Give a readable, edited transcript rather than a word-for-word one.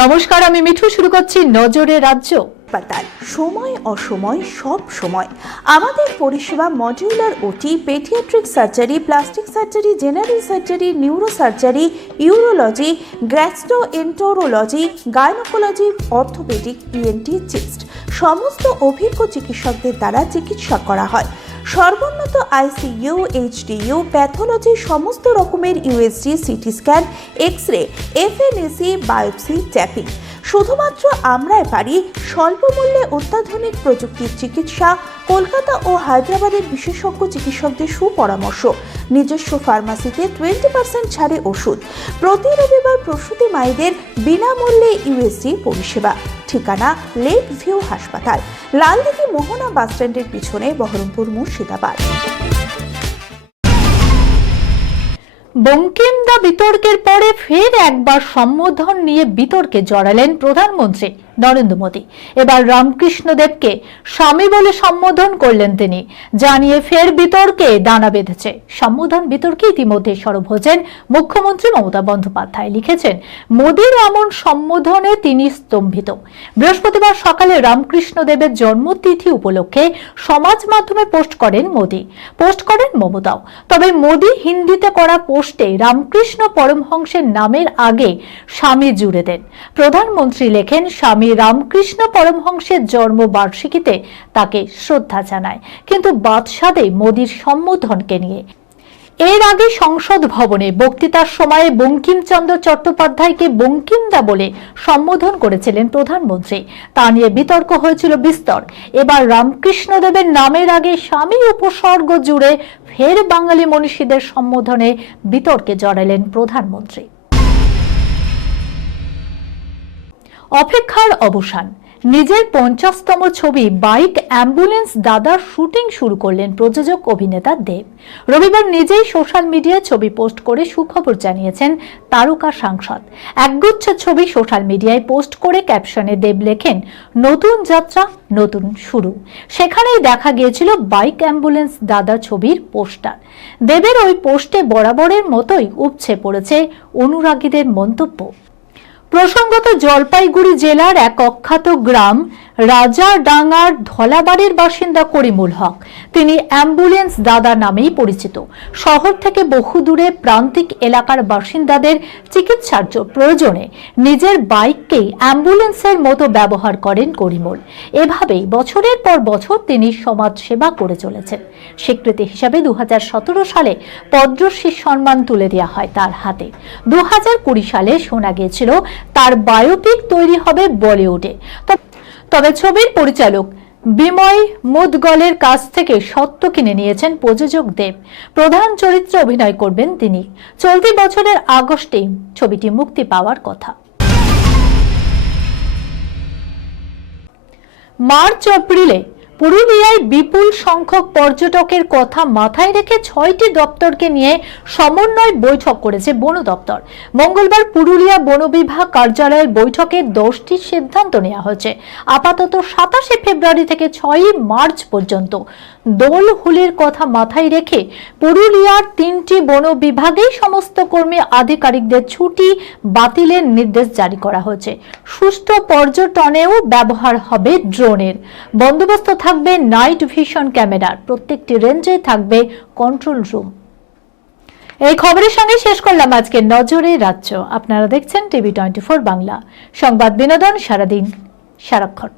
নমস্কার, আমি মিঠু। শুরু করছি নজরে রাজ্য। হাসপাতাল সময় অসময় সব সময় আমাদের পরিষেবা modular OT, paediatric surgery, plastic surgery, general surgery, neuro surgery, urology, gastroenterology, gynaecology, orthopaedic, ENT, chest সমস্ত অভিজ্ঞ চিকিৎসকদের দ্বারা চিকিৎসা করা হয়। সর্বোন্নত আইসিইউ, এইচডিইউ, প্যাথোলজি, সমস্ত রকমের USG, CT scan, X ray, FNAC, biopsy, tapping. শুধুমাত্র আমরাই পারি স্বল্প মূল্যে অত্যাধুনিক প্রযুক্তির চিকিৎসা। কলকাতা ও হায়দ্রাবাদের বিশেষজ্ঞ চিকিৎসকদের সুপরামর্শ, নিজস্ব ফার্মাসিতে 20% ছাড়ে ওষুধ, প্রতি রবিবার প্রসূতি মায়েদের বিনামূল্যে ইউএসজি পরিষেবা। ঠিকানা লেক ভিউ হাসপাতাল, লালদিঘি মোহনা বাসস্ট্যান্ডের পিছনে, বহরমপুর, মুর্শিদাবাদ। বঙ্কিমদা বিতর্কের পরে ফের একবার সম্বোধন নিয়ে বিতর্কে জড়ালেন প্রধানমন্ত্রী নরেন্দ্র মোদী। এবার রামকৃষ্ণ দেবকে স্বামী বলে সম্বোধন করলেন তিনি, জানিয়ে ফের বিতর্কে দানা বেঁধেছে। সম্বোধন বিতর্কে ইতিমধ্যে সরব হয়েছেন মুখ্যমন্ত্রী মমতা বন্দ্যোপাধ্যায়। লিখেছেন, মোদীর এমন সম্বোধনে তিনি স্তম্ভিত। বৃহস্পতিবার সকালে রামকৃষ্ণ দেবের জন্মতিথি উপলক্ষে সমাজ মাধ্যমে পোস্ট করেন মোদী, পোস্ট করেন মমতাও। তবে মোদী হিন্দিতে করা পোস্টে রামকৃষ্ণ পরমহংসের নামের আগে স্বামী জুড়ে দেন। প্রধানমন্ত্রী লেখেন, স্বামী রামকৃষ্ণ পরমহংসের জন্মবার্ষিকীতে তাকে শ্রদ্ধা জানায়, কিন্তু বাদ সাধে মোদীর সম্বোধনকে নিয়ে। এর আগে সংসদ ভবনে বক্তৃতার সময়ে বঙ্কিমচন্দ্র চট্টোপাধ্যায়কে বঙ্কিমদা বলে সম্বোধন করেছিলেন প্রধানমন্ত্রী। তা নিয়ে বিতর্ক হয়েছিল বিস্তর। এবার রামকৃষ্ণ দেবের নামের আগে স্বামী উপসর্গ জুড়ে ফের বাঙালি মনীষীদের সম্বোধনে বিতর্কে জড়ালেন প্রধানমন্ত্রী। অপেক্ষার অবসান। নিজের 50তম ছবি বাইক অ্যাম্বুলেন্স দাদার শুটিং শুরু করলেন প্রযোজক অভিনেতা দেব। রবিবার নিজেই সোশ্যাল মিডিয়ায় ছবি পোস্ট করে সুখবর জানিয়েছেন তারকা সাংসদ। একগুচ্ছ ছবি সোশ্যাল মিডিয়ায় পোস্ট করে ক্যাপশনে দেব লেখেন, নতুন যাত্রা, নতুন শুরু। সেখানেই দেখা গিয়েছিল বাইক অ্যাম্বুলেন্স দাদা ছবির পোস্টার। দেবের ওই পোস্টে বরাবরের মতোই উপচে পড়েছে অনুরাগীদের মন্তব্য। প্রসঙ্গত, জলপাইগুড়ি জেলার এক অখ্যাত গ্রাম রাজাডাঙ্গার ধলাবাড়ির বাসিন্দা করিমুল হক। তিনি অ্যাম্বুলেন্স দাদা নামেই পরিচিত। শহর থেকে বহু দূরে প্রান্তিক এলাকার বাসিন্দাদের চিকিৎসার প্রয়োজনে নিজের বাইককেই অ্যাম্বুলেন্সের মতো ব্যবহার করেন করিমুল। এভাবেই বছরের পর বছর তিনি সমাজ সেবা করে চলেছেন। স্বীকৃতি হিসাবে 2017 সালে পদ্মশ্রী সম্মান তুলে দেওয়া হয় তার হাতে। 2020 সালে শোনা গিয়েছিল তার বায়োপিক তৈরি হবে বলিউডে। তবে ছবির পরিচালক বিময় মুদগলের কাছ থেকে সত্ত্ব কিনে নিয়েছেন প্রযোজক দেব। প্রধান চরিত্রে অভিনয় করবেন তিনি। চলতি বছরের আগস্টেই ছবিটি মুক্তি পাওয়ার কথা। মার্চ এপ্রিলে পুরুলিয়ায় বিপুল সংখ্যক পর্যটকের কথা মাথায় রেখে 6টি দপ্তরকে নিয়ে সমন্বয় বৈঠক করেছে বন দপ্তর। মঙ্গলবার পুরুলিয়া বন বিভাগ কার্যালয়ের বৈঠকে 10টি সিদ্ধান্ত নেওয়া হয়েছে। আপাতত 27 ফেব্রুয়ারি থেকে 6 মার্চ পর্যন্ত দোল হুলির কথা মাথায় রেখে পুরুলিয়ার 3টি বন বিভাগেই সমস্ত কর্মী আধিকারিকদের ছুটি বাতিলের নির্দেশ জারি করা হয়েছে। সুষ্ঠু পর্যটনেও ব্যবহার হবে ড্রোনের। বন্দোবস্ত থাকবে নাইট ভিশন ক্যামেরার। প্রত্যেকটি রেঞ্জে থাকবে কন্ট্রোল রুম। এই খবরের সঙ্গে শেষ করলাম আজকে নজরে রাজ্য। আপনারা দেখছেন টিভি 24 বাংলা। সংবাদ বিনোদন সারাদিন সারাক্ষণ।